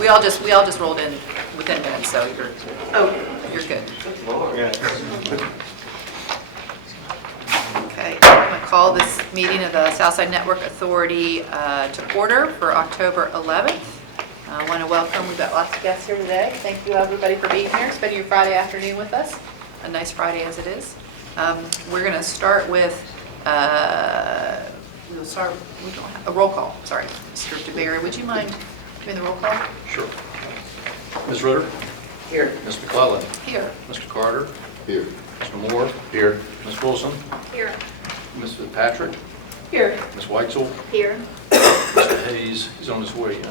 We all just rolled in within minutes, so you're good. Okay, I'm going to call this meeting of the Southside Network Authority to order for October 11th. I want to welcome, we've got lots of guests here today. Thank you everybody for being here, spending your Friday afternoon with us. A nice Friday as it is. We're going to start with, we don't have a roll call, sorry. Mr. DeBerry, would you mind doing the roll call? Sure. Ms. Ritter? Here. Ms. McClellan? Here. Mr. Carter? Here. Mr. Moore? Here. Ms. Wilson? Here. Ms. Fitzpatrick? Here. Ms. Weitzel? Here. Mr. Hayes is on his way in.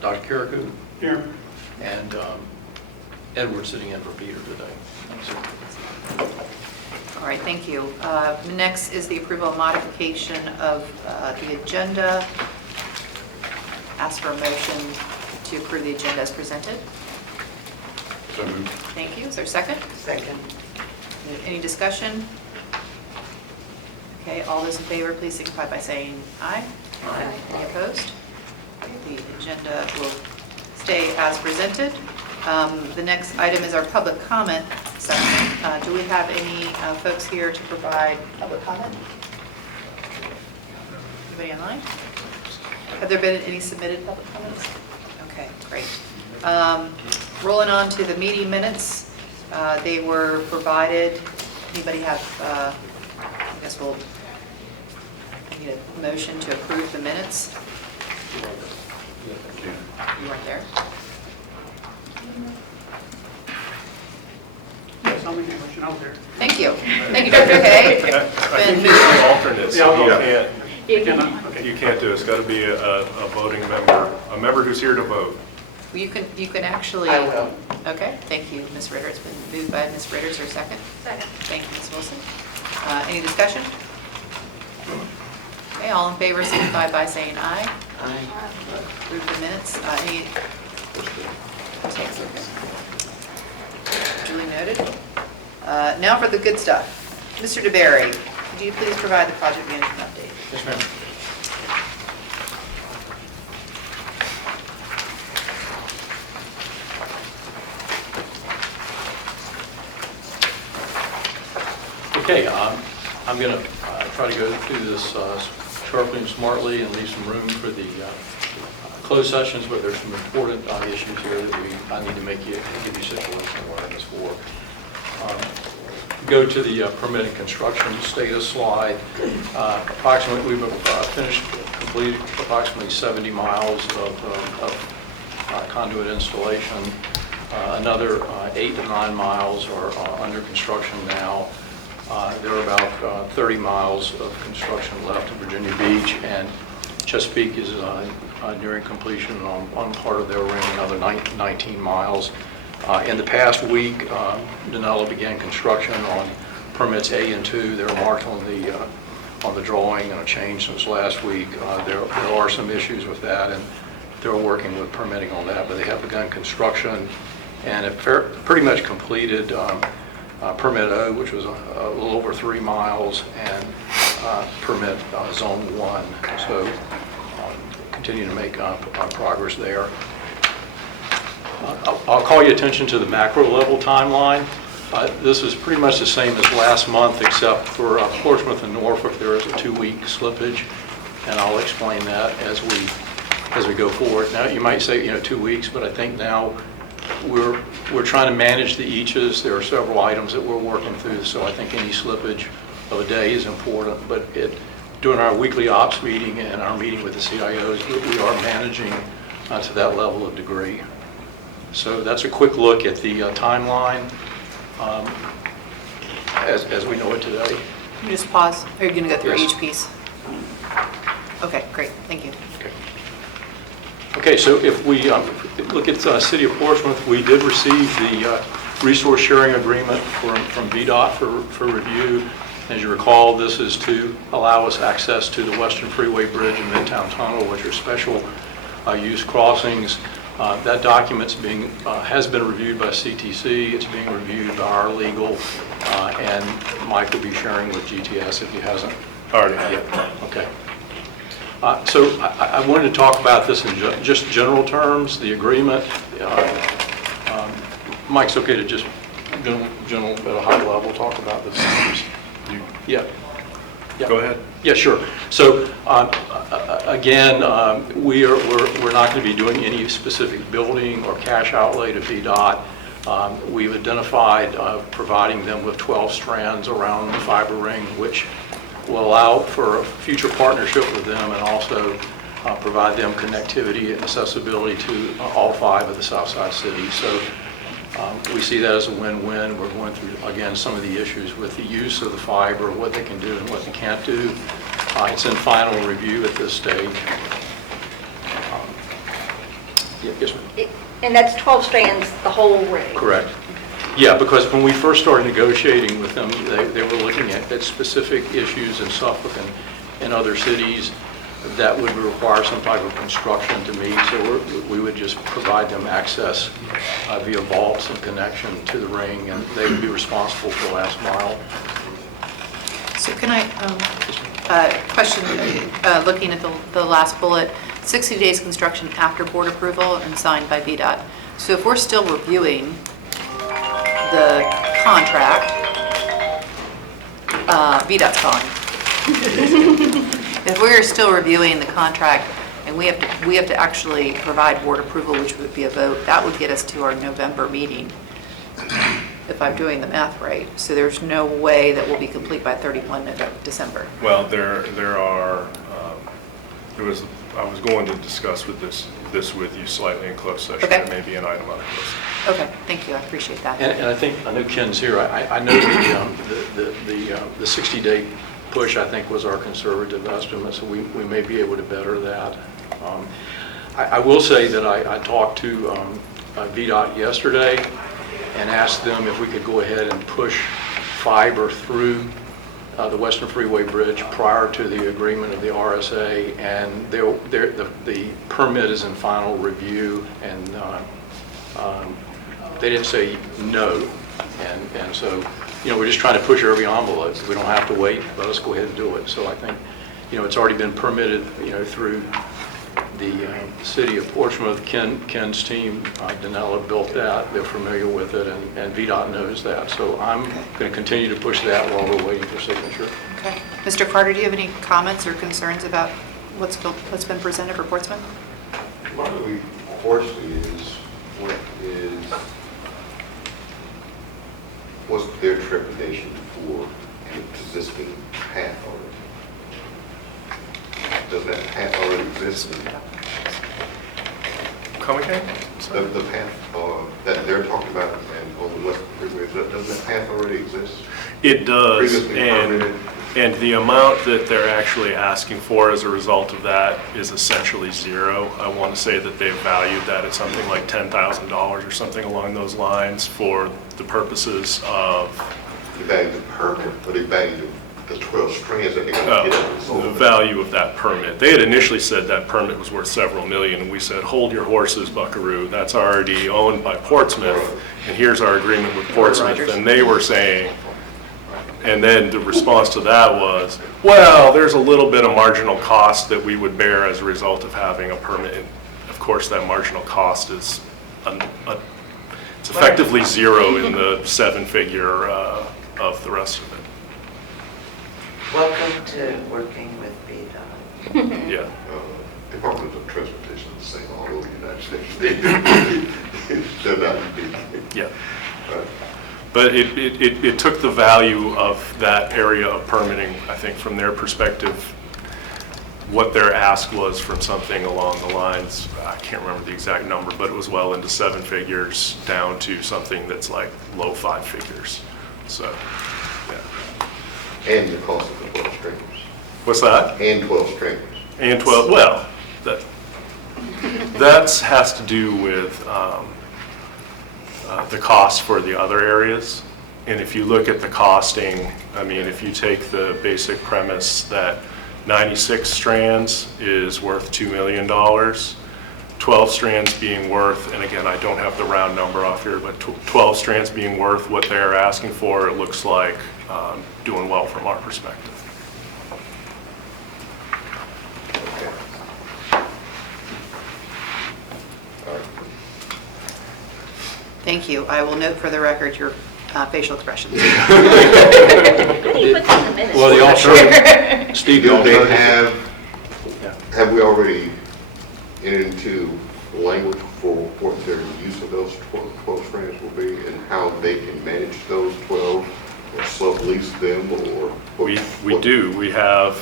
Dr. Carrico? Here. And Edward sitting in for Peter today. All right, thank you. Next is the approval of modification of the agenda. Ask for a motion to approve the agenda as presented. So moved. Thank you. Is there a second? Second. Any discussion? Okay, all those in favor, please signify by saying aye. Aye. Any opposed? The agenda will stay as presented. The next item is our public comment section. Do we have any folks here to provide public comment? Anybody online? Have there been any submitted public comments? Okay, great. Rolling on to the meeting minutes. They were provided. Anybody have, I guess we'll need a motion to approve the minutes. You weren't there? Yes, I'll make a motion out there. Thank you. Thank you, Dr. Hay. Been moved. Alternates. Yeah, You Cannot? Okay. you can't do it. It's got to be a voting member, a member who's here to vote. You can actually. I will. Okay, thank you, Ms. Ritter. It's been moved by Ms. Ritter. Is there a second? Second. Thank you, Ms. Wilson. Any discussion? Okay, all in favor signify by saying aye. Aye. Approve the minutes. Any? Duly noted. Now for the good stuff. Mr. DeBerry, could you please provide the project management update? Yes, ma'am. Okay, I'm going to try to go through this sharply and smartly and leave some room for the closed sessions, but there's some important issues here that I need to give you situational awareness for. Go to the permitted construction status slide. Approximately, we've completed approximately 70 miles of conduit installation. Another 8 to 9 miles are under construction now. There are about 30 miles of construction left in Virginia Beach, and Chesapeake is nearing completion on one part of their ring, another 19 miles. In the past week, Danella began construction on permits A and 2. They're marked on the drawing, and a change since last week. There are some issues with that, and they're working with permitting on that, but they have begun construction and have pretty much completed permit O, which was a little over 3 miles, and permit zone 1. So continue to make progress there. I'll call your attention to the macro level timeline. This is pretty much the same as last month, except for Portsmouth and Norfolk, there is a 2-week slippage, and I'll explain that as we go forward. Now, you might say, 2 weeks, but I think now we're trying to manage the eaches. There are several items that we're working through, so I think any slippage of a day is important. But during our weekly ops meeting and our meeting with the CIOs, we are managing to that level of degree. So that's a quick look at the timeline as we know it today. Can you just pause? Are you going to go through Yes. each piece? Okay, great. Thank you. Okay, so if we look at City of Portsmouth, we did receive the resource sharing agreement from VDOT for review. As you recall, this is to allow us access to the Western Freeway Bridge and Midtown Tunnel, which are special use crossings. That document has been reviewed by CTC. It's being reviewed by our legal, and Mike will be sharing with GTS if he hasn't Already. yet. Okay. So I wanted to talk about this in just general terms, the agreement. Mike's okay to just general at a high level talk about this. Yeah. Go ahead. Yeah, sure. So again, we're not going to be doing any specific building or cash outlay to VDOT. We've identified providing them with 12 strands around the fiber ring, which will allow for a future partnership with them and also provide them connectivity and accessibility to all 5 of the Southside cities. So we see that as a win-win. We're going through, again, some of the issues with the use of the fiber, what they can do and what they can't do. It's in final review at this stage. Yes, ma'am. And that's 12 strands, the whole ring? Correct. Yeah, because when we first started negotiating with them, they were looking at specific issues in Suffolk and other cities that would require some type of construction to meet. So we would just provide them access via vaults and connection to the ring, and they would be responsible for the last mile. So can I, question, looking at the last bullet, 60 days construction after board approval and signed by VDOT. So if we're still reviewing the contract, VDOT's gone. If we're still reviewing the contract and we have to actually provide board approval, which would be a vote, that would get us to our November meeting, if I'm doing the math right. So there's no way that we'll be complete by 31 December. Well, there are, I was going to discuss with this with you slightly in closed session. Okay. There may be an item on the list. Okay, thank you, I appreciate that. And I know Ken's here. I know the 60-day push, I think, was our conservative estimate, so we may be able to better that. I will say that I talked to VDOT yesterday and asked them if we could go ahead and push fiber through the Western Freeway Bridge prior to the agreement of the RSA, and the permit is in final review, and they didn't say no, and so, we're just trying to push every envelope. We don't have to wait. Let us go ahead and do it. So I think, it's already been permitted, through the city of Portsmouth. Ken's team, Danella, built that. They're familiar with it, and VDOT knows that. So I'm going to continue to push that while we're waiting for signature. Okay. Mr. Carter, do you have any comments or concerns about what's been presented for Portsmouth? One of the horses what's their trepidation for an existing path already? Does that path already exist? Come again? The path that they're talking about and on the Western Freeway, does that path already exist? It does, Previously permitted? and the amount that they're actually asking for as a result of that is essentially zero. I want to say that they've valued that at something like $10,000 or something along those lines for the purposes of They value the permit, or they value the 12 strands that they're going to get as a result the of it? value of that permit. They had initially said that permit was worth several million, and we said, hold your horses, buckaroo. That's already owned by Portsmouth, and here's our agreement with Portsmouth. Rogers. And they were saying, and then the response to that was, well, there's a little bit of marginal cost that we would bear as a result of having a permit. And of course, that marginal cost is it's effectively zero in the 7-figure of the rest of it. Welcome to working with VDOT. Yeah. Department of Transportation is the same all over the United States. They're not unique. Yeah. Right. But it took the value of that area of permitting, I think, from their perspective, what their ask was from something along the lines, I can't remember the exact number, but it was well into 7 figures down to something that's like low 5 figures. So, yeah. And the cost of the 12 stringers. What's that? And 12 stringers. And 12, well, that has to do with the cost for the other areas. And if you look at the costing, I mean, if you take the basic premise that 96 strands is worth $2 million, 12 strands being worth, and again, I don't have the round number off here, but 12 strands being worth what they're asking for, it looks like doing well from our perspective. Okay. Thank you. I will note for the record your facial expressions. How do you put that in the minutes? Well, the alternative, Steve, the Do they alternative. have we already entered into language for what their use of those 12 strands will be and how they can manage those 12 or sublease them or? We do. We have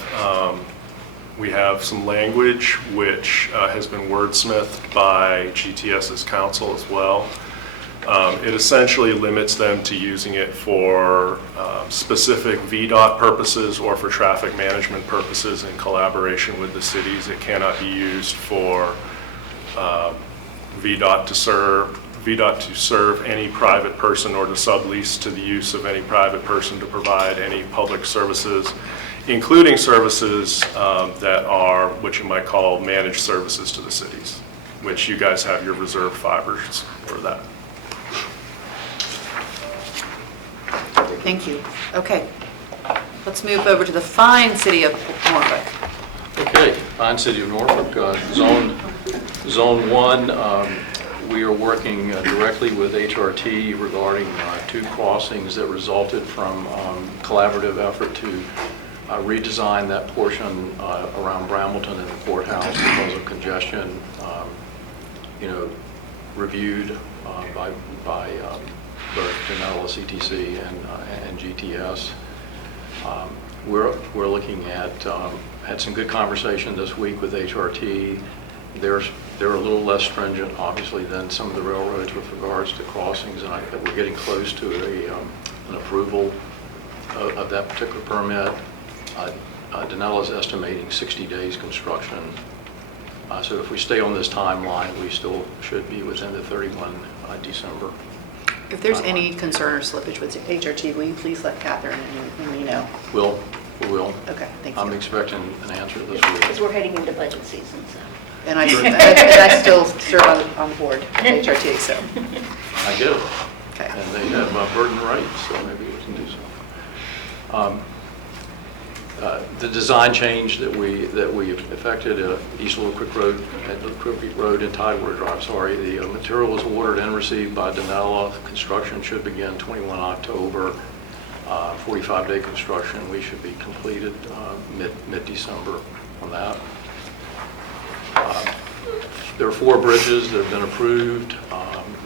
some language which has been wordsmithed by GTS's counsel as well. It essentially limits them to using it for specific VDOT purposes or for traffic management purposes in collaboration with the cities. It cannot be used for VDOT to serve any private person or to sublease to the use of any private person to provide any public services, including services that are what you might call managed services to the cities, which you guys have your reserved fibers for that. Thank you. Okay. Let's move over to the fine city of Norfolk. Okay, fine city of Norfolk, Zone 1, we are working directly with HRT regarding two crossings that resulted from collaborative effort to redesign that portion around Brambleton and the courthouse because of congestion, reviewed by both Denella, CTC, and GTS. We're looking at, had some good conversation this week with HRT. They're a little less stringent, obviously, than some of the railroads with regards to crossings, and we're getting close to an approval of that particular permit. Denella's estimating 60 days construction. So if we stay on this timeline, we still should be within the 31 December. If there's any concern or slippage with HRT, will you please let Catherine and me know? We will. Okay, thank you. I'm expecting an answer this Because week. we're heading into budget season, so. And I still serve on the board at HRT, so. I get it. Okay. And they have burden rights, so maybe we can do so. The design change that we effected at East Little Creek Road and Tidewater Drive, the material was ordered and received by Denella. Construction should begin 21 October. 45-day construction. We should be completed mid-December on that. There are 4 bridges that have been approved.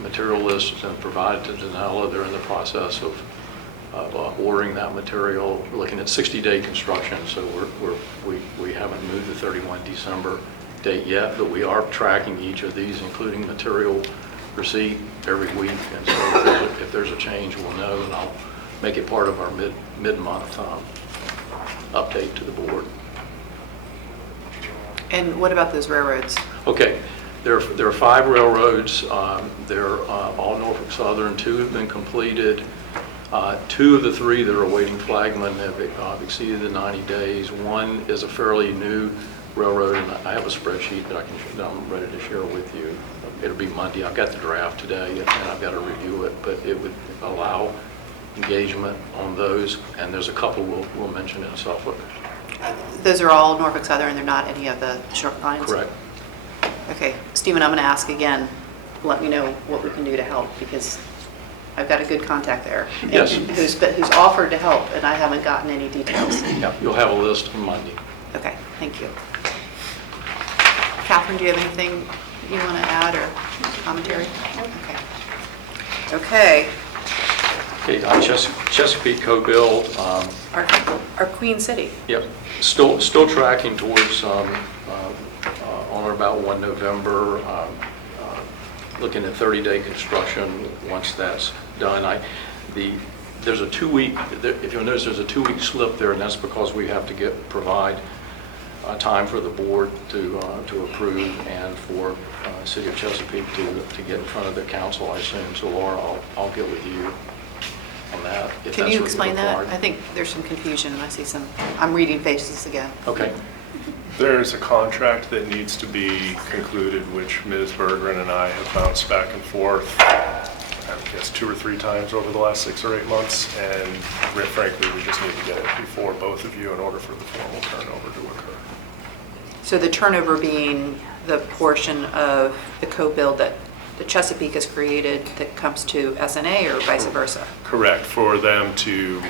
Material list has been provided to Denella. They're in the process of ordering that material. We're looking at 60-day construction, so we haven't moved the 31 December date yet, but we are tracking each of these, including material receipt every week. And so if there's a change, we'll know, and I'll make it part of our mid-month update to the board. And what about those railroads? Okay, there are 5 railroads. They're all Norfolk Southern. 2 have been completed. 2 of the 3 that are awaiting flagman have exceeded the 90 days. 1 is a fairly new railroad, and I have a spreadsheet that I'm ready to share with you. It'll be Monday. I've got the draft today, and I've got to review it, but it would allow engagement on those, and there's a couple we'll mention in Suffolk. Those are all Norfolk Southern, they're not any of the short lines? Correct. Okay, Stephen, I'm going to ask again. Let me know what we can do to help, because I've got a good contact there. Yes. Who's offered to help, and I haven't gotten any details. Yeah, you'll have a list on Monday. Okay, thank you. Catherine, do you have anything you want to add or commentary? Okay. Okay. Okay, Chesapeake Co-Bill. Our Queen City. Yep, still tracking towards on or about 1 November. Looking at 30-day construction once that's done. There's a 2-week, if you'll notice, there's a 2-week slip there, and that's because we have to provide time for the board to approve and for City of Chesapeake to get in front of the council, I assume. So Laura, I'll get with you on that. If Can that's you what explain that? required. I think there's some confusion. I see I'm reading faces again. Okay. There's a contract that needs to be concluded, which Ms. Berggren and I have bounced back and forth, I guess 2 or 3 times over the last 6 or 8 months, and frankly, we just need to get it before both of you in order for the formal turnover to occur. So the turnover being the portion of the co-bill that that Chesapeake has created that comes to SNA or vice versa? Correct, for them to,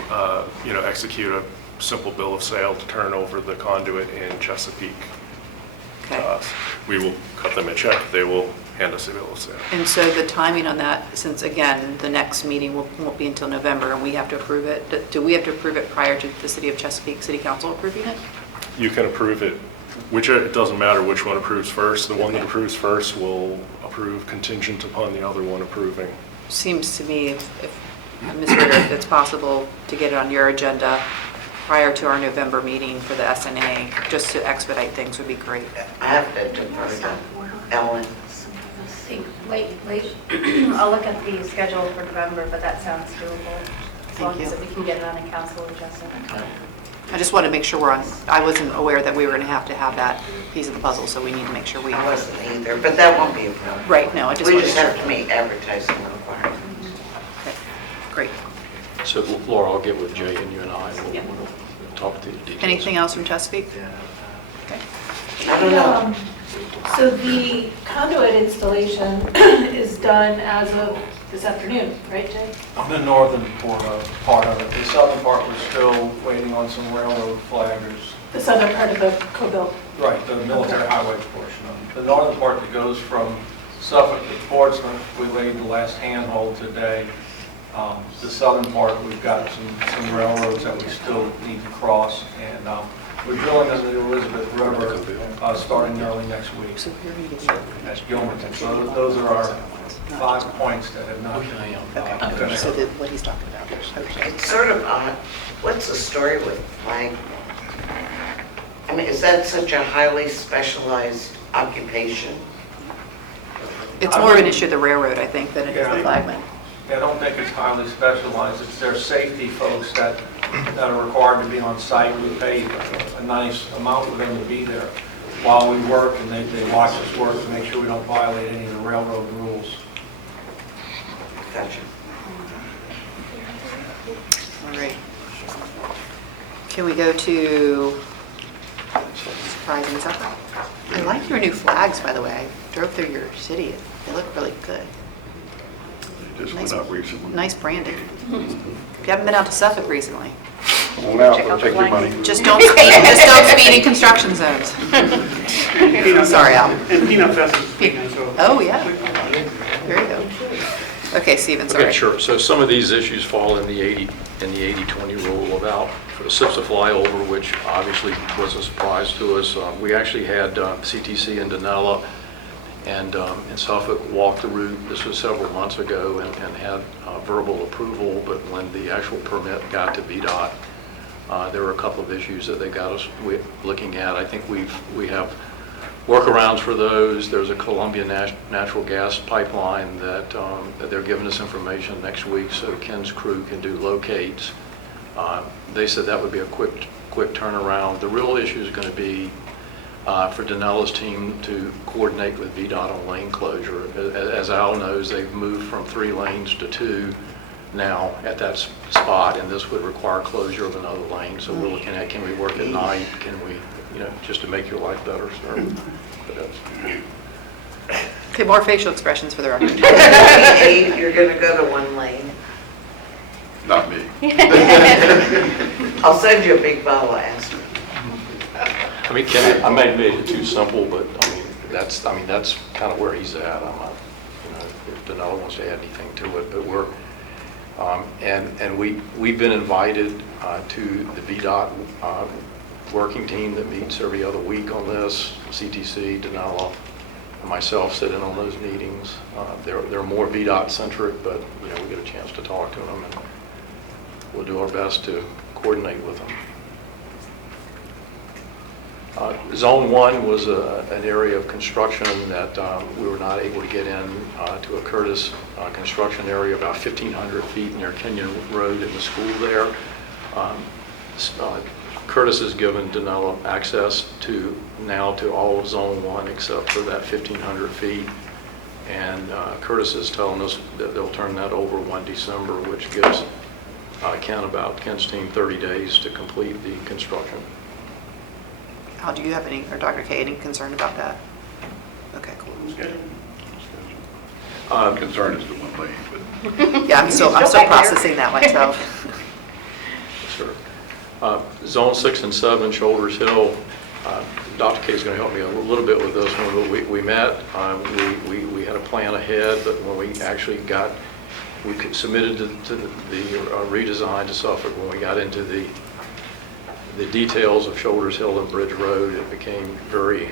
execute a simple bill of sale to turn over the conduit in Chesapeake to Okay. us. We will cut them a check, they will hand us a bill of sale. And so the timing on that, since again, the next meeting won't be until November and we have to approve it, do we have to approve it prior to the City of Chesapeake City Council approving it? You can approve it, it doesn't matter which one approves first. The one that approves first will approve contingent upon the other one approving. Seems to me, if Ms. Ritter, if it's possible to get it on your agenda prior to our November meeting for the SNA, just to expedite things would be great. I have to defer to Ellen. Wait, I'll look at the schedule for November, but that sounds doable. As long Thank as you. we can get it on a council agenda. I just want to make sure we're on, I wasn't aware that we were going to have that piece of the puzzle, so we need to make sure we. I wasn't either, but that won't be a problem. Right, no, I just We want to just make have sure. to meet advertising requirements. Okay, great. So Laura, I'll get with Jay and you and I, and Yeah. we'll talk through the details. Anything else from Chesapeake? Okay. I don't know. So the conduit installation is done as of this afternoon, right, Jay? On the northern part of it. The southern part, we're still waiting on some railroad flaggers. The southern part of the co-built. Right, the military highway portion of it. The northern part that goes from Suffolk to Portsmouth, we laid the last handhold today. The southern part, we've got some railroads that we still need to cross. And we're drilling in the Elizabeth River starting early next week at Gilmerton. So those are our 5 points that have not been Okay, finished. so what he's talking about. Okay. It's sort of odd. What's the story with flag? I mean, is that such a highly specialized occupation? It's more of an issue of the railroad, I think, than it is the Yeah. flagman. I don't think it's highly specialized. It's their safety folks that are required to be on site. We pay a nice amount for them to be there while we work, and they watch us work to make sure we don't violate any of the railroad rules. Gotcha. All right. Can we go to surprising supper? I like your new flags, by the way. I drove through your city. They look really good. Just Nice. went out recently. Nice branding. If you haven't been out to Suffolk recently, Went out, they'll take your money. just don't speed in construction zones. Sorry, Al. And Peanut Fest is weekend, so. Oh, yeah. There you go. Okay, Stephen, sorry. Okay, sure. So some of these issues fall in the 80-20 rule about for the SIPS to fly over, which obviously was a surprise to us. We actually had CTC in Denella and in Suffolk walk the route. This was several months ago and had verbal approval, but when the actual permit got to VDOT, there were a couple of issues that they got us looking at. I think we have workarounds for those. There's a Columbia natural gas pipeline that they're giving us information next week so Ken's crew can do locates. They said that would be a quick turnaround. The real issue is going to be for Danella's team to coordinate with VDOT on lane closure. As Al knows, they've moved from 3 lanes to 2 now at that spot, and this would require closure of another lane. So we're looking at, can we work at night? Can we, just to make your life better, sir? Okay, more facial expressions for the record. Eight, you're gonna go to 1 lane. Not me. I'll send you a big bottle of aspirin. I mean, Ken, I may have made it too simple, but that's kind of where he's at. I'm not, if Danella wants to add anything to it, but we're, and we've been invited to the VDOT working team that meets every other week on this. CTC, Danella, and myself sit in on those meetings. They're more VDOT centric, but we get a chance to talk to them, and we'll do our best to coordinate with them. Zone 1 was an area of construction that we were not able to get in to a Curtis construction area about 1,500 feet near Kenyon Road in the school there. Curtis has given Danella access to all of Zone 1 except for that 1,500 feet. And Curtis is telling us that they'll turn that over 1 December, which gives Ken's team 30 days to complete the construction. Al, do you have any, or Dr. K, any concern about that? Okay, cool. I'm concerned it's the one lane, but Yeah, I'm still Still back there. processing that myself. Sure. Zone 6 and 7, Shoulders Hill, Dr. K is going to help me a little bit with this one, but we met, we had a plan ahead, but when we actually we submitted to the redesign to Suffolk, when we got into the details of Shoulders Hill and Bridge Road, it became very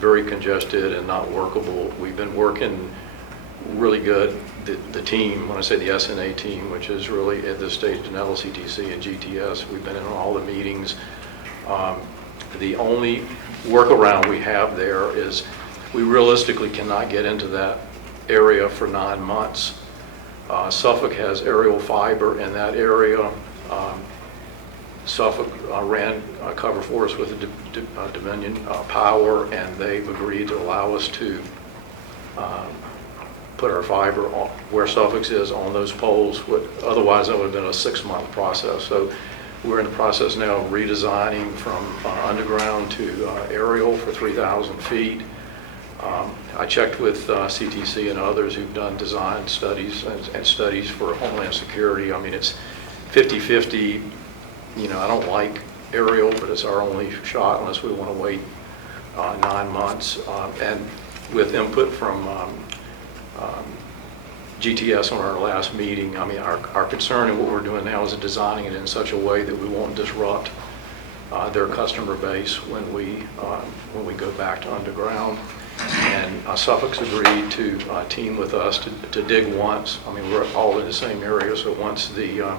congested and not workable. We've been working really good. The team, when I say the SNA team, which is really at this stage Denella, CTC, and GTS, we've been in all the meetings. The only workaround we have there is we realistically cannot get into that area for 9 months. Suffolk has aerial fiber in that area. Suffolk ran cover for us with Dominion Power, and they've agreed to allow us to put our fiber on where Suffolk's is on those poles. Otherwise, that would have been a 6-month process. So we're in the process now of redesigning from underground to aerial for 3,000 feet. I checked with CTC and others who've done design studies and studies for Homeland Security. I mean, it's 50-50. You know, I don't like aerial, but it's our only shot unless we want to wait 9 months. And with input from GTS on our last meeting, I mean, our concern and what we're doing now is designing it in such a way that we won't disrupt their customer base when we go back to underground. And Suffolk's agreed to team with us to dig once. I mean, we're all in the same area, so once the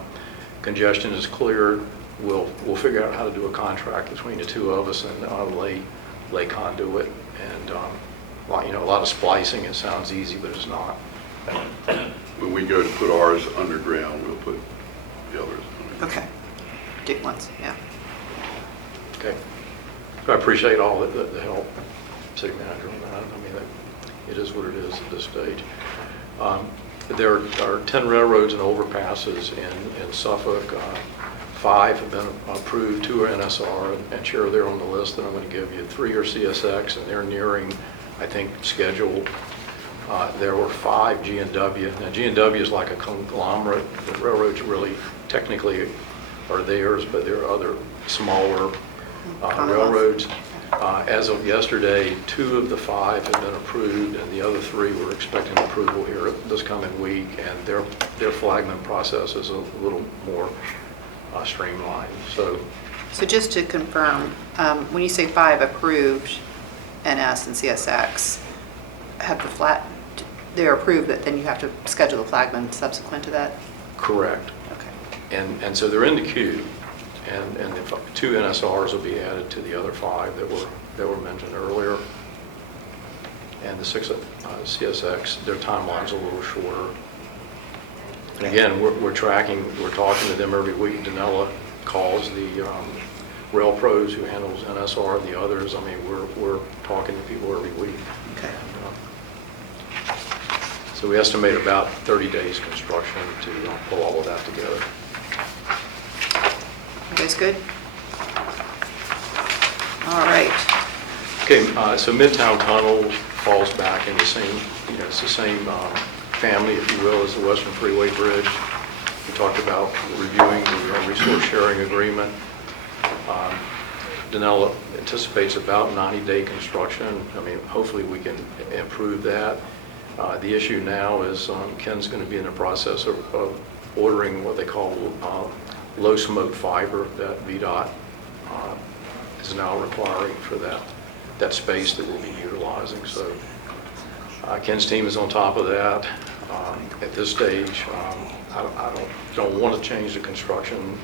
congestion is cleared, we'll figure out how to do a contract between the two of us and lay conduit. And you know, a lot of splicing. It sounds easy, but it's not. when we go to put ours underground, we'll put the others underground. Okay. Dig once, yeah. Okay. So I appreciate all the help, City Manager, on that. I mean, it is what it is at this stage. There are 10 railroads and overpasses in Suffolk. 5 have been approved, 2 are NSR, and Chair, they're on the list that I'm going to give you. 3 are CSX, and they're nearing, I think, schedule. There were 5 G&W. Now, G&W is like a conglomerate. The railroads really technically are theirs, but there are other smaller railroads. As of yesterday, 2 of the 5 have been approved, and the other 3 were expecting approval here this coming week, and their flagman process is a little more streamlined. So just to confirm, when you say 5 approved, NS and CSX, they're approved, but then you have to schedule the flagman subsequent to that? correct. Okay. And so they're in the queue, and the 2 NSRs will be added to the other 5 that were mentioned earlier. And the 6 CSX, their timeline's a little shorter. And again, we're talking to them every week. Denella calls the rail pros who handles NSR and the others. I mean, we're talking to people every week. Okay. So we estimate about 30 days construction to pull all of that together. You guys good? All right. Okay, so Midtown Tunnel falls back in the same, it's the same family, if you will, as the Western Freeway Bridge. We talked about reviewing the resource sharing agreement. Denella anticipates about 90-day construction. I mean, hopefully we can improve that. The issue now is Ken's going to be in the process of ordering what they call low smoke fiber that VDOT is now requiring for that space that we'll be utilizing. So Ken's team is on top of that. At this stage, I don't want to change the construction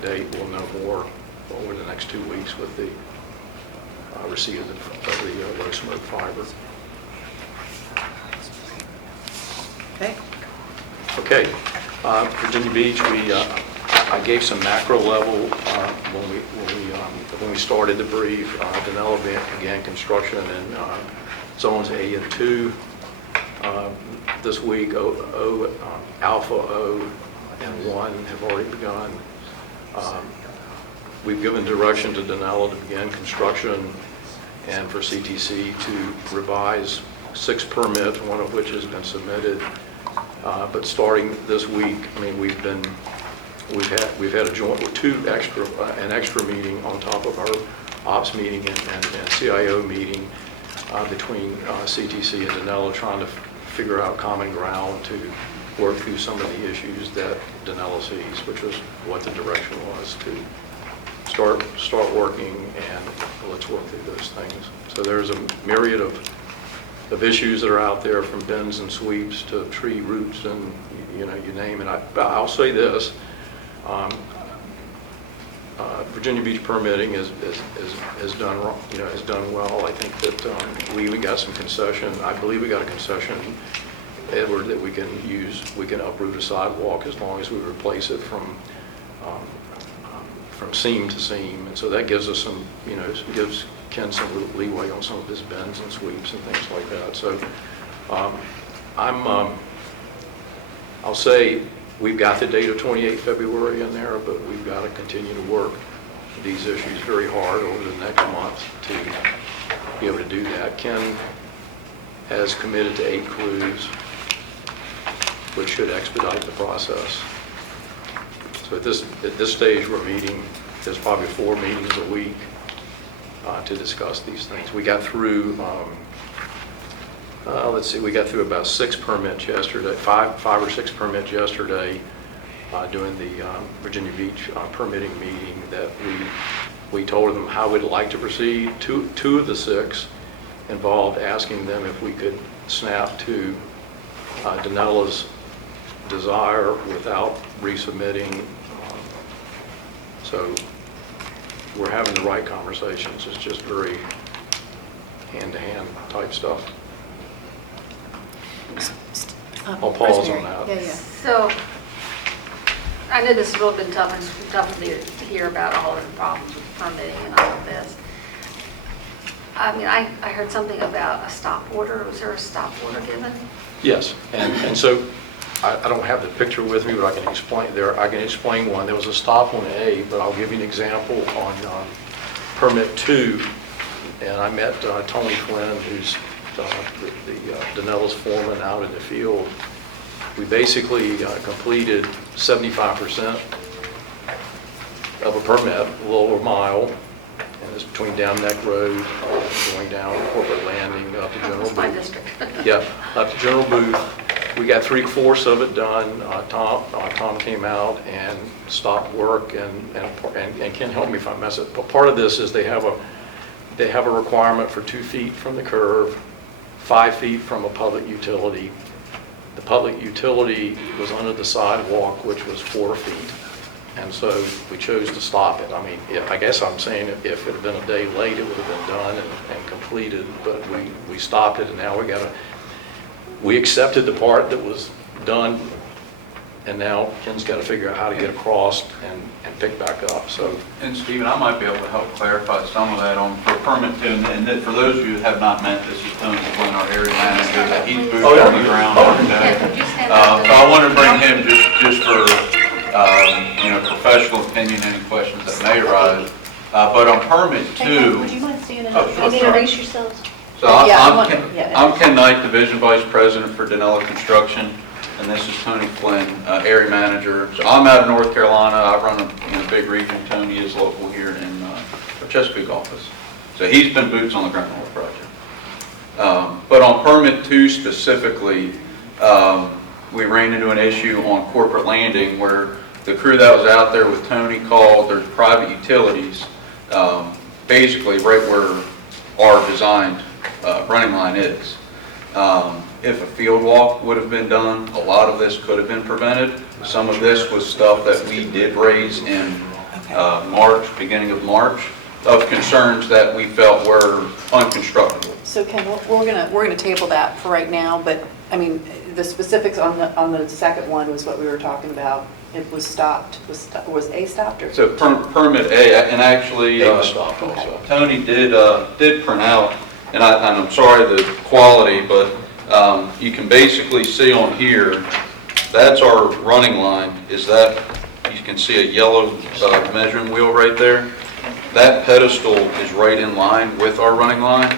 date. We'll know more over the next 2 weeks with the receipt of the low smoke fiber. Okay. Okay, Virginia Beach, I gave some macro level when we started the brief. Denella began construction in zones A and 2 this week. Alpha, O, and 1 have already begun. We've given direction to Denella to begin construction and for CTC to revise 6 permits, one of which has been submitted. But starting this week, I mean, we've had an extra meeting on top of our ops meeting and CIO meeting between CTC and Danella, trying to figure out common ground to work through some of the issues that Danella sees, which was what the direction was, to start working, and let's work through those things. So there's a myriad of issues that are out there, from bends and sweeps to tree roots, and you name it. I'll say this, Virginia Beach permitting has done well. I think that we got some concession. I believe we got a concession, Edward, that we can uproot a sidewalk as long as we replace it from seam to seam, and so that gives us some, gives Ken some leeway on some of his bends and sweeps and things like that. So I'll say we've got the date of 28 February in there, but we've got to continue to work these issues very hard over the next month to be able to do that. Ken has committed to 8 crews, which should expedite the process. So at this stage, we're meeting, there's probably 4 meetings a week to discuss these things. We got through, we got through about 6 permits yesterday, 5 or 6 permits yesterday during the Virginia Beach permitting meeting, that we told them how we'd like to proceed. Two of the 6 involved asking them if we could snap to Danella's desire without resubmitting. So we're having the right conversations. It's just very hand-to-hand type stuff. I'll pause on that. Yeah. So, I know this has really been tough to hear about all of the problems with permitting and all of this. I mean, I heard something about a stop order. Was there a stop order given? Yes, and so I don't have the picture with me, but I can explain one. There was a stop on A, but I'll give you an example on permit 2, and I met Tony Flynn, who's the Danella's foreman out in the field. We basically completed 75% of a permit, a little over a mile, and it's between Down Neck Road, going down Corporate Landing up to General That's my Booth. district. Yeah, up to General Booth. We got 3/4 of it done. Tom came out and stopped work, and Ken, help me if I mess it. But part of this is they have a requirement for 2 feet from the curb, 5 feet from a public utility. The public utility was under the sidewalk, which was 4 feet, and so we chose to stop it. I mean, I guess I'm saying if it had been a day late, it would have been done and completed, but we stopped it, and now we accepted the part that was done, and now Ken's got to figure out how to get across and pick back up. So, and Stephen, I might be able to help clarify some of that for permit 2, and that for those of you who have not met, this is Tony Flynn, our area manager, that he's boots on the ground every day. Yeah, could you stand up? So I want to bring him just for professional opinion, any questions that may arise. But on permit 2, Would you mind standing Oh, up? sure. Can you introduce yourselves? so Yeah, I'm Ken Knight, Division Vice President for Danella Construction, and this is Tony Flynn, Area Manager. So I'm out of North Carolina. I run a big region. Tony is local here in our Chesapeake office. So he's been boots on the ground on the project. But on permit 2 specifically, we ran into an issue on Corporate Landing where the crew that was out there with Tony called. There's private utilities, basically right where our designed running line is. If a field walk would have been done, a lot of this could have been prevented. Some of this was stuff that we did raise in March, beginning of March, of concerns that we felt were unconstructible. So Ken, we're gonna table that for right now, but I mean, the specifics on the second one was what we were talking about. It was stopped. Was A stopped or? So permit A, and actually, they was stopped also. Tony did print out, and I'm sorry the quality, but you can basically see on here, that's our running line. You can see a yellow measuring wheel right there. That pedestal is right in line with our running line.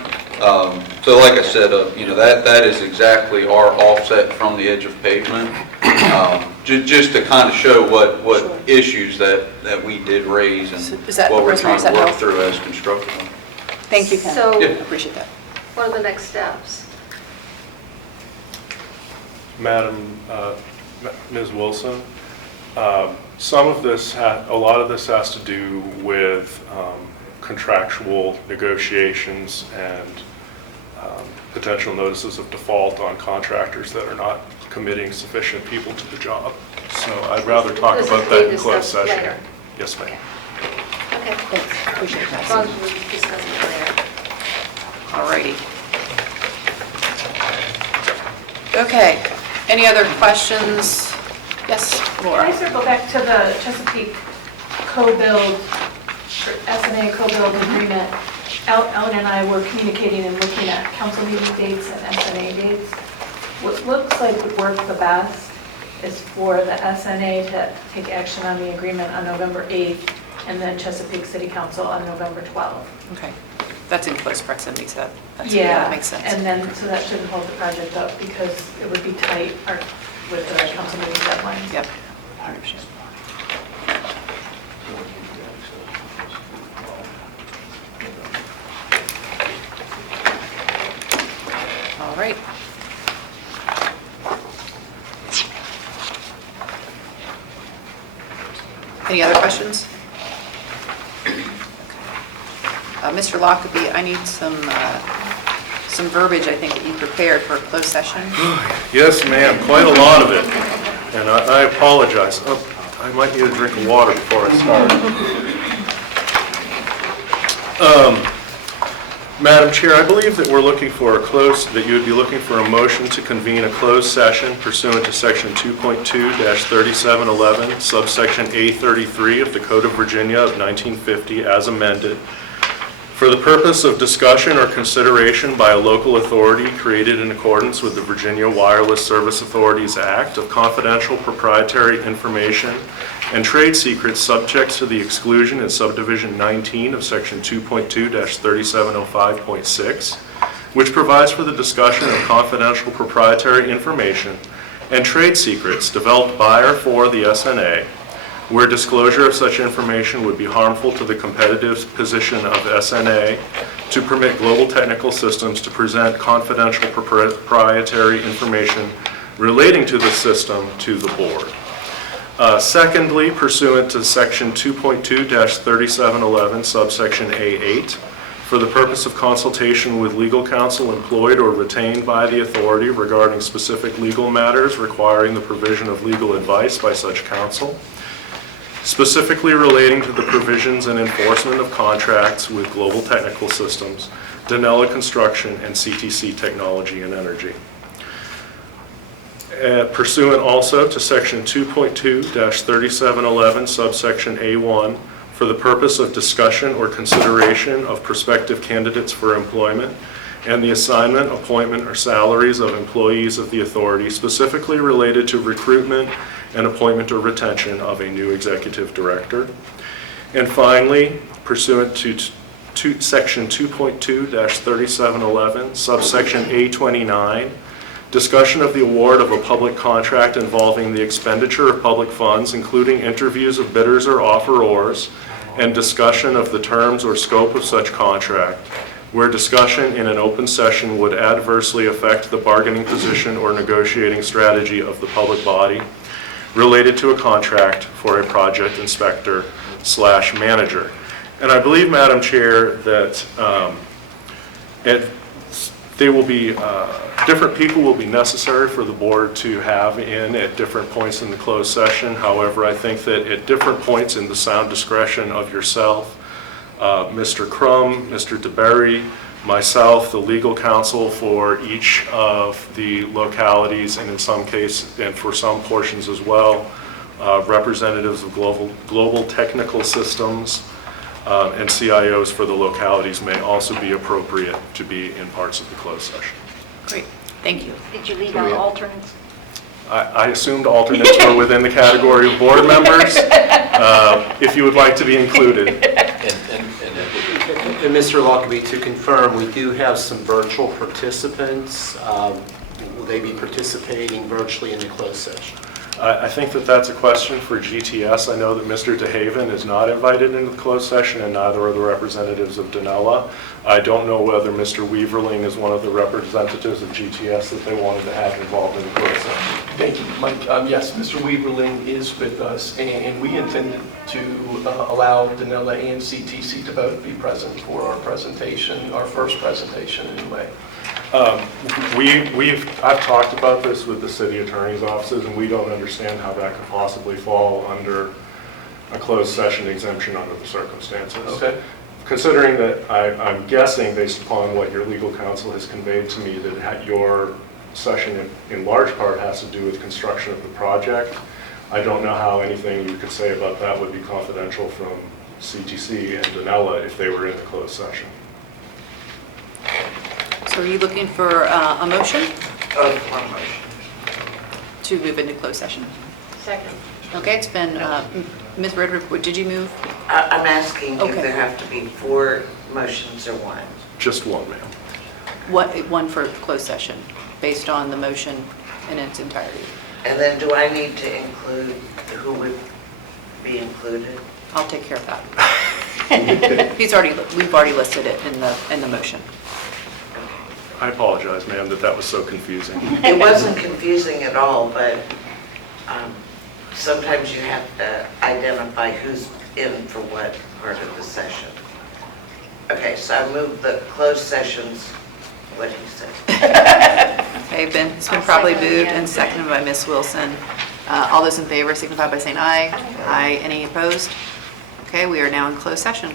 So like I said, that is exactly our offset from the edge of pavement. Just to kind of show what issues that we did raise and Is that- what we're Rosemary, trying is to that work helpful? through as construction. Thank you, Ken. So- Yeah. Appreciate that. What are the next steps? Madam, Ms. Wilson, some of this, a lot of this has to do with contractual negotiations and potential notices of default on contractors that are not committing sufficient people to the job. So I'd rather talk This about is that being in closed discussed session. later. Yes, ma'am. Okay. Thanks, appreciate As long that. as we're discussing it later. All righty. Okay, any other questions? Yes, Can Laura? I circle back to the Chesapeake co-build, or SNA co-build agreement? Ellen and I were communicating and looking at council meeting dates and SNA dates. What looks like would work the best is for the SNA to take action on the agreement on November 8th, and then Chesapeake City Council on November 12th. Okay, that's in close proximity, so that Yeah, makes sense. and then, so that shouldn't hold the project up because it would be tight with the council meeting deadlines. Yep. 100%. All right. Any other questions? Mr. Lockaby, I need some verbiage, I think, that you prepared for a closed session. Yes, ma'am, quite a lot of it. And I apologize. Oh, I might need a drink of water before I start. Madam Chair, I believe that we're looking for that you would be looking for a motion to convene a closed session pursuant to Section 2.2-3711, subsection A33 of the Code of Virginia of 1950 as amended, for the purpose of discussion or consideration by a local authority created in accordance with the Virginia Wireless Service Authorities Act of confidential proprietary information and trade secrets subject to the exclusion in subdivision 19 of section 2.2-3705.6, which provides for the discussion of confidential proprietary information and trade secrets developed by or for the SNA, where disclosure of such information would be harmful to the competitive position of SNA, to permit Global Technical Systems to present confidential proprietary information relating to the system to the board. Secondly, pursuant to section 2.2-3711, subsection A8, for the purpose of consultation with legal counsel employed or retained by the authority regarding specific legal matters requiring the provision of legal advice by such counsel, specifically relating to the provisions and enforcement of contracts with Global Technical Systems, Danella Construction, and CTC Technology and Energy. Pursuant also to section 2.2-3711, subsection A1, for the purpose of discussion or consideration of prospective candidates for employment and the assignment, appointment, or salaries of employees of the authority, specifically related to recruitment and appointment or retention of a new executive director. And finally, pursuant to section 2.2-3711, subsection A29, discussion of the award of a public contract involving the expenditure of public funds, including interviews of bidders or offerors, and discussion of the terms or scope of such contract, where discussion in an open session would adversely affect the bargaining position or negotiating strategy of the public body related to a contract for a project inspector/manager. And I believe, Madam Chair, that they will be, different people will be necessary for the board to have in at different points in the closed session. However, I think that at different points in the sound discretion of yourself, Mr. Crum, Mr. DeBerry, myself, the legal counsel for each of the localities, and in some cases, and for some portions as well, representatives of Global Technical Systems, and CIOs for the localities may also be appropriate to be in parts of the closed session. Great, thank you. Did you leave out alternates? I assumed alternates were within the category of board members, if you would like to be included. And And Mr. Lockerbie, to confirm, we do have some virtual participants. Will they be participating virtually in the closed session? I think that that's a question for GTS. I know that Mr. DeHaven is not invited into the closed session, and neither are the representatives of Danella. I don't know whether Mr. Weaverling is one of the representatives of GTS that they wanted to have involved in the closed session. Thank you, Mike. Yes, Mr. Weaverling is with us, and we intended to allow Danella and CTC to both be present for our presentation, our first presentation anyway. I've talked about this with the city attorney's offices, and we don't understand how that could possibly fall under a closed session exemption under the circumstances. Okay. Considering that I'm guessing, based upon what your legal counsel has conveyed to me, that your session in large part has to do with construction of the project, I don't know how anything you could say about that would be confidential from CTC and Danella if they were in the closed session. So are you looking for a motion One motion. to move into closed session? Second. Okay, it's been, Ms. Redwood, did you move? I'm asking if Okay. there have to be 4 motions or 1. Just one, ma'am. One for closed session, based on the motion in its entirety. And then do I need to include who would be included? I'll take care of that. We've already listed it in the motion. I apologize, ma'am, that was so confusing. It wasn't confusing at all, but sometimes you have to identify who's in for what part of the session. Okay, so I moved the closed sessions, what he said. Okay, it's been I'll probably second moved again. and seconded by Ms. Wilson. All those in favor signify by saying aye. Aye. Any opposed? Okay, we are now in closed session.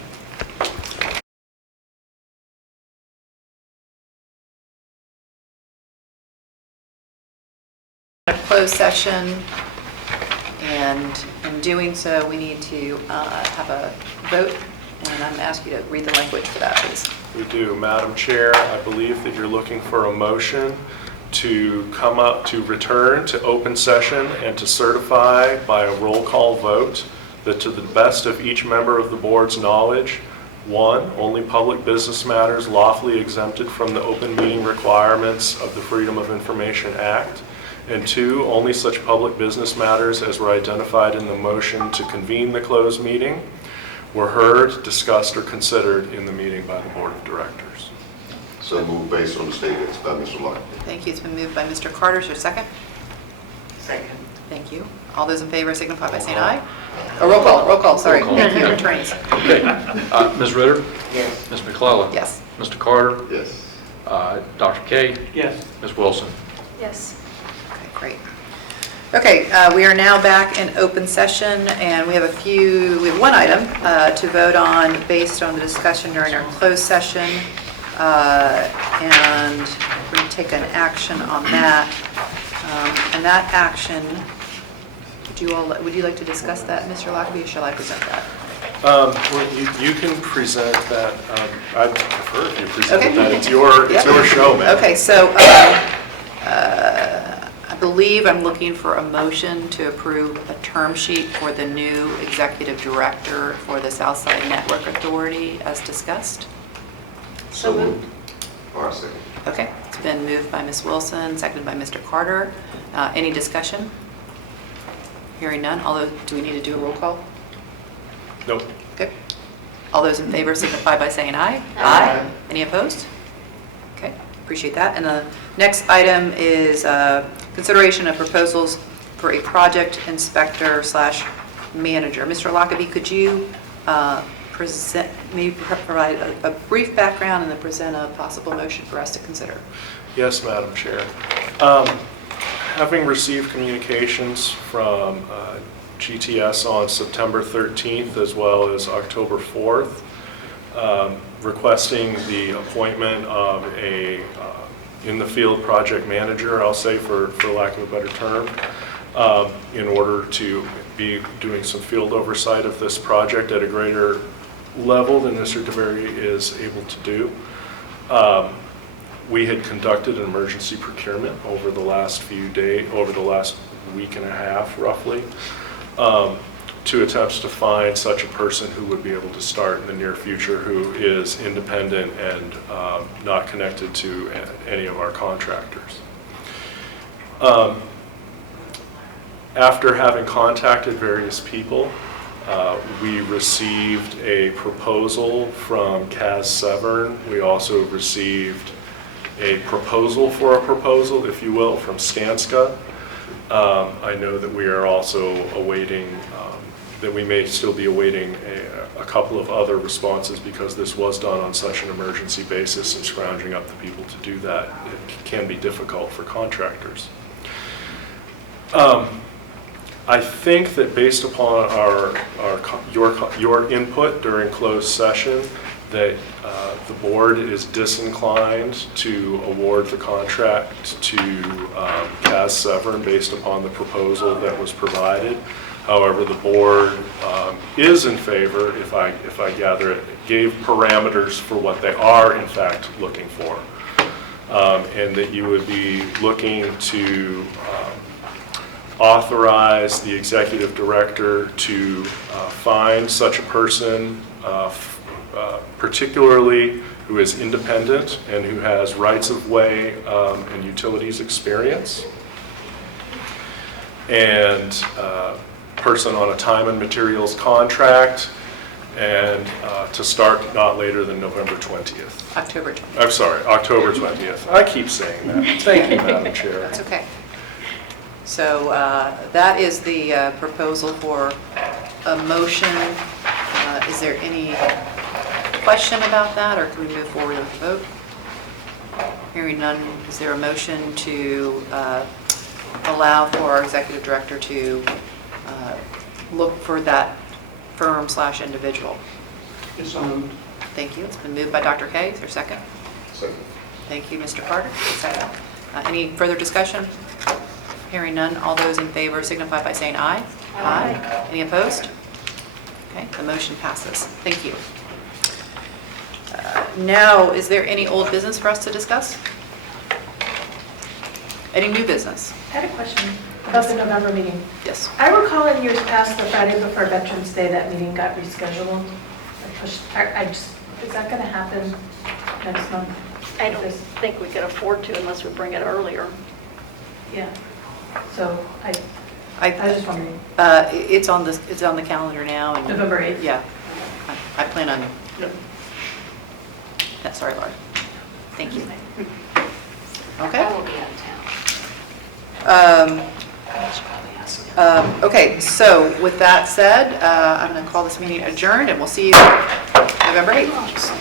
Closed session, and in doing so, we need to have a vote, and I'm going to ask you to read the language for that, please. We do. Madam Chair, I believe that you're looking for a motion to come up, to return to open session and to certify by a roll call vote that to the best of each member of the board's knowledge, 1, only public business matters lawfully exempted from the open meeting requirements of the Freedom of Information Act, and 2, only such public business matters as were identified in the motion to convene the closed meeting were heard, discussed, or considered in the meeting by the Board of Directors. So move based on the statements by Mr. Locke. Thank you. It's been moved by Mr. Carter. Is there a second? Second. Thank you. All those in favor signify by saying aye. Oh, roll call, sorry. Roll call. Thank you, attorneys. Okay. Ms. Ritter? Yes. Ms. McClellan? Yes. Mr. Carter? Yes. Dr. K? Yes. Ms. Wilson? Yes. Okay, great. Okay, we are now back in open session, and we have one item to vote on based on the discussion during our closed session, and we're going to take an action on that. And that action, would you like to discuss that, Mr. Lockerbie, or shall I present that? Well, you can present that. I'd prefer if you presented Okay. that. It's your show, man. Okay, so I believe I'm looking for a motion to approve a term sheet for the new executive director for the Southside Network Authority as discussed. So moved. All right, second. Okay, it's been moved by Ms. Wilson, seconded by Mr. Carter. Any discussion? Hearing none. Do we need to do a roll call? Nope. Okay. All those in favor signify by saying aye. Aye. Any opposed? Okay, appreciate that. And the next item is consideration of proposals for a project inspector/manager. Mr. Lockerbie, could you provide a brief background and then present a possible motion for us to consider? Yes, Madam Chair. Having received communications from GTS on September 13th as well as October 4th, requesting the appointment of a in-the-field project manager, I'll say for lack of a better term, in order to be doing some field oversight of this project at a greater level than Mr. DeBerry is able to do. We had conducted an emergency procurement over the last few days, over the last week and a half roughly. to attempts to find such a person who would be able to start in the near future, who is independent and not connected to any of our contractors. After having contacted various people, we received a proposal from Kaz Severn. We also received a proposal for a proposal, if you will, from Skanska. I know that we are also awaiting, that we may still be awaiting a couple of other responses, because this was done on such an emergency basis, and scrounging up the people to do that, it can be difficult for contractors. I think that based upon your input during closed session, that the board is disinclined to award the contract to Kaz Severn based upon the proposal that was provided. However, the board is in favor, if I gather it, gave parameters for what they are in fact looking for, and that you would be looking to authorize the executive director to find such a person, particularly who is independent and who has rights of way and utilities experience, and person on a time and materials contract, and to start not later than November 20th. October 20th. I'm sorry, October 20th. I keep saying that. Thank you, Madam Chair. That's okay. So that is the proposal for a motion. Is there any question about that, or can we move forward with the vote? Hearing none, is there a motion to allow for our executive director to look for that firm/individual? Yes, so moved. Thank you. It's been moved by Dr. Kay. Is there a second? Second. Thank you, Mr. Carter. Second. Any further discussion? Hearing none, all those in favor signify by saying aye. Aye. Any opposed? Okay, the motion passes. Thank you. Now, is there any old business for us to discuss? Any new business? I had a question about the November meeting. Yes. I recall in years past, the Friday before Veterans Day, that meeting got rescheduled. Is that going to happen next month? I don't think we could afford to unless we bring it earlier. Yeah. So I was just wondering. It's on the calendar now. And November 8th? Yeah. I plan on. Sorry, Laura. Thank you. Okay. I will be out of town. Okay, so with that said, I'm going to call this meeting adjourned, and we'll see you November 8th.